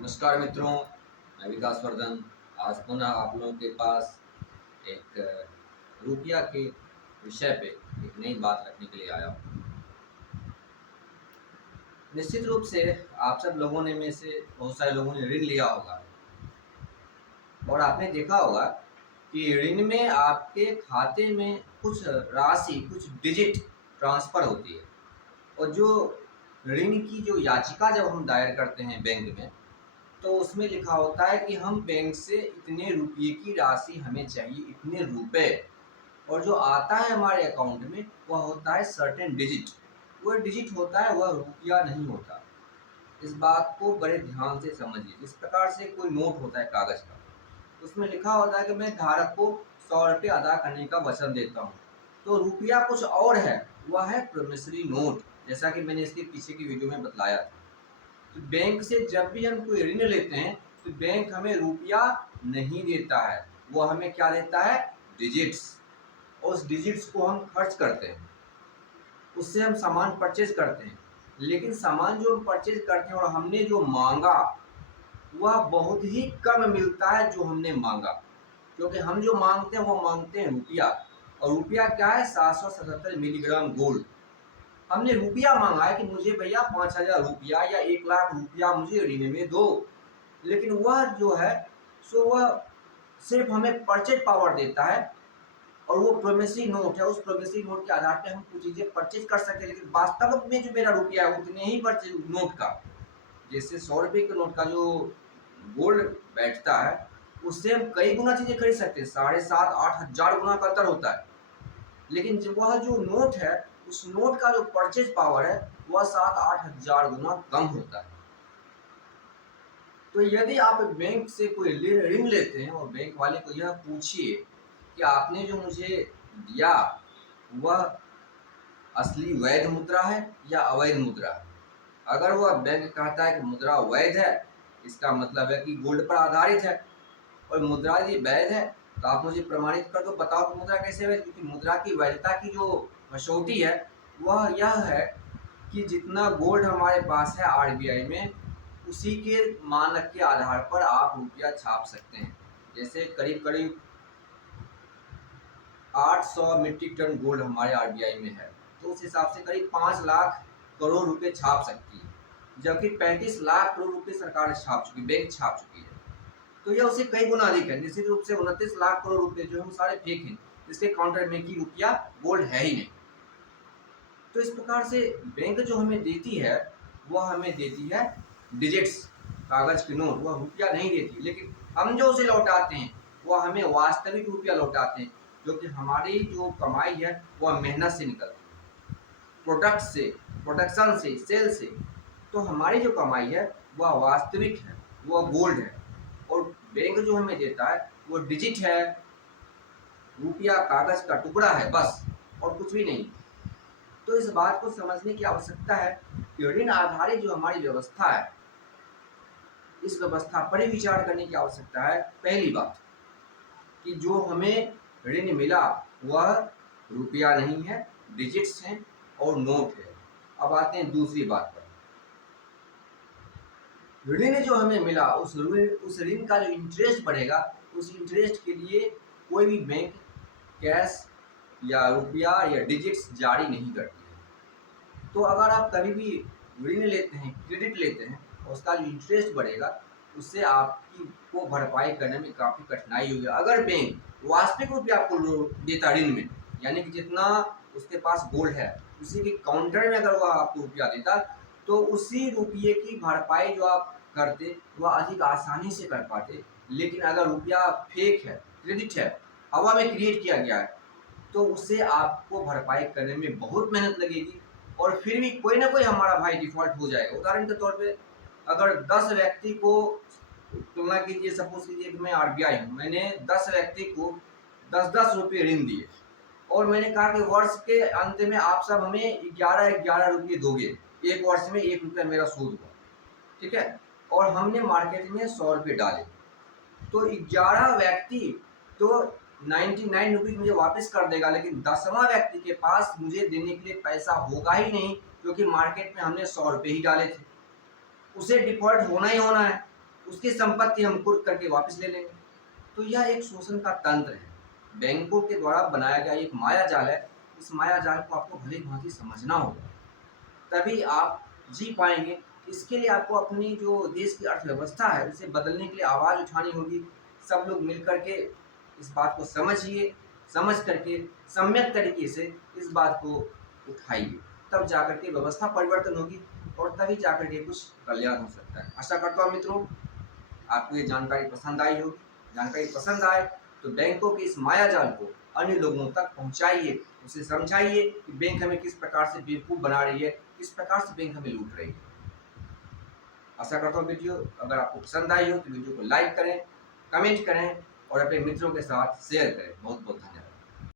नमस्कार मित्रों, मैं विकास वर्धन आज पुनः आप लोगों के पास एक रुपया के विषय पे एक नई बात रखने के लिए आया हूँ। निश्चित रूप से आप सब लोगों ने में से बहुत सारे लोगों ने ऋण लिया होगा और आपने देखा होगा कि ऋण में आपके खाते में कुछ राशि, कुछ डिजिट ट्रांसफ़र होती है और जो ऋण की जो याचिका जब हम दायर करते हैं बैंक में, तो उसमें लिखा होता है कि हम बैंक से इतने रुपये की राशि हमें चाहिए, इतने रुपए, और जो आता है हमारे अकाउंट में वह होता है सर्टेन डिजिट। वह डिजिट होता है, वह रुपया नहीं होता। इस बात को बड़े ध्यान से समझिए। इस प्रकार से कोई नोट होता है कागज़ का, उसमें लिखा होता है कि मैं धारक को 100 रुपये अदा करने का वचन देता हूँ। तो रुपया कुछ और है, वह है प्रोमिसरी नोट, जैसा कि मैंने इसके पीछे की वीडियो में बतलाया था। तो बैंक से जब भी हम कोई ऋण लेते हैं तो बैंक हमें रुपया नहीं देता है, वो हमें क्या देता है? डिजिट्स। और उस डिजिट्स को हम खर्च करते हैं, उससे हम सामान परचेज करते हैं। लेकिन सामान जो हम परचेज करते हैं और हमने जो मांगा वह बहुत ही कम मिलता है जो हमने मांगा, क्योंकि हम जो मांगते हैं वो मांगते हैं रुपया। और रुपया क्या है? 777 मिलीग्राम गोल्ड। हमने रुपया मांगा है कि मुझे भैया 5,000 रुपया या 1 लाख रुपया मुझे ऋण में दो, लेकिन वह जो है सो वह सिर्फ हमें परचेज पावर देता है और वो प्रोमिसरी नोट है। उस प्रोमिसरी नोट के आधार पे हम कुछ चीज़ें परचेज कर सकते हैं, लेकिन वास्तव में जो मेरा रुपया है उतने ही परचेज नोट का, जैसे 100 रुपये के नोट का जो गोल्ड बैठता है उससे हम कई गुना चीज़ें खरीद सकते हैं। 7,500-8,000 गुना का अंतर होता है। लेकिन जब वह जो नोट है उस नोट का जो परचेज पावर है वह 7-8 हज़ार गुना कम होता है। तो यदि आप बैंक से कोई ऋण लेते हैं और बैंक वाले को यह पूछिए कि आपने जो मुझे दिया वह असली वैध मुद्रा है या अवैध मुद्रा है। अगर वह बैंक कहता है कि मुद्रा वैध है, इसका मतलब है कि गोल्ड पर आधारित है, और मुद्रा यदि वैध है तो आप मुझे प्रमाणित कर दो, बताओ कि मुद्रा कैसे वैध। क्योंकि मुद्रा की वैधता की जो कसौटी है वह यह है कि जितना गोल्ड हमारे पास है आरबीआई में, उसी के मानक के आधार पर आप रुपया छाप सकते हैं। जैसे करीब करीब 800 मीट्रिक टन गोल्ड हमारे आरबीआई में है, तो उस हिसाब से करीब 5 लाख करोड़ रुपए छाप सकती है, जबकि 35 लाख करोड़ रुपए सरकार छाप चुकी, बैंक छाप चुकी है। तो यह उससे कई गुना अधिक है। निश्चित रूप से 29 लाख करोड़ रुपए जो है सारे फेक हैं, इसके काउंटर में कि रुपया गोल्ड है ही नहीं। तो इस प्रकार से बैंक जो हमें देती है वह हमें देती है डिजिट्स, कागज की नोट, वह रुपया नहीं देती। लेकिन हम जो उसे लौटाते हैं वह हमें वास्तविक रुपया लौटाते हैं, जो कि हमारी जो कमाई है वह मेहनत से निकलती है, प्रोडक्ट से, प्रोडक्शन से, सेल से। तो हमारी जो कमाई है वह वास्तविक है, वह गोल्ड है। और बैंक जो हमें देता है वो डिजिट है, रुपया कागज का टुकड़ा है बस, और कुछ भी नहीं। तो इस बात को समझने की आवश्यकता है कि ऋण आधारित जो हमारी व्यवस्था है, इस व्यवस्था पर ही विचार करने की आवश्यकता है। पहली बात कि जो हमें ऋण मिला वह रुपया नहीं है, डिजिट्स हैं और नोट है। अब आते हैं दूसरी बात पर। ऋण जो हमें मिला उस ऋण का जो इंटरेस्ट बढ़ेगा, उस इंटरेस्ट के लिए कोई भी बैंक कैश या रुपया या डिजिट्स जारी नहीं करती है। तो अगर आप कभी भी ऋण लेते हैं, क्रेडिट लेते हैं, और उसका जो इंटरेस्ट बढ़ेगा उससे आपकी को भरपाई करने में काफ़ी कठिनाई होगी। अगर बैंक वास्तविक रुपया आपको देता ऋण में, यानी कि जितना उसके पास गोल्ड है उसी के काउंटर में अगर वह आपको रुपया देता, तो उसी रुपये की भरपाई जो आप करते वह अधिक आसानी से कर पाते। लेकिन अगर रुपया फेक है, क्रेडिट है, हवा में क्रिएट किया गया है, तो उससे आपको भरपाई करने में बहुत मेहनत लगेगी और फिर भी कोई ना कोई हमारा भाई डिफ़ॉल्ट हो जाएगा। उदाहरण के तौर पे अगर 10 व्यक्ति को तुलना कीजिए, सपोज कीजिए कि मैं आरबीआई हूँ, मैंने 10 व्यक्ति को 10-10 रुपये ऋण दिए और मैंने कहा कि वर्ष के अंत में आप सब हमें 11-11 रुपये दोगे, एक वर्ष में 1 रुपया मेरा सूद हुआ, ठीक है। और हमने मार्केट में 100 रुपये डाले, तो 11 व्यक्ति तो 99 रुपीज़ मुझे वापस कर देगा, लेकिन 10वां व्यक्ति के पास मुझे देने के लिए पैसा होगा ही नहीं, क्योंकि मार्केट में हमने 100 रुपये ही डाले थे। उसे डिफ़ॉल्ट होना ही होना है। उसकी संपत्ति हम कुर्क करके वापस ले लेंगे। तो यह एक शोषण का तंत्र है, बैंकों के द्वारा बनाया गया एक माया जाल है। इस माया जाल को आपको भली भांति समझना होगा, तभी आप जी पाएंगे। इसके लिए आपको अपनी जो देश की अर्थव्यवस्था है उसे बदलने के लिए आवाज़ उठानी होगी। सब लोग मिल करके इस बात को समझिए, समझ करके सम्यक तरीके से इस बात को उठाइए, तब जाकर के व्यवस्था परिवर्तन होगी और तभी जाकर के कुछ कल्याण हो सकता है। आशा करता हूँ मित्रों आपको ये जानकारी पसंद आई होगी। जानकारी पसंद आए तो बैंकों के इस माया जाल को अन्य लोगों तक पहुंचाइए, उसे समझाइए कि बैंक हमें किस प्रकार से बेवकूफ़ बना रही है, किस प्रकार से बैंक हमें लूट रही है। आशा करता हूँ वीडियो अगर आपको पसंद आई हो तो वीडियो को लाइक करें, कमेंट करें और अपने मित्रों के साथ शेयर करें। बहुत बहुत धन्यवाद।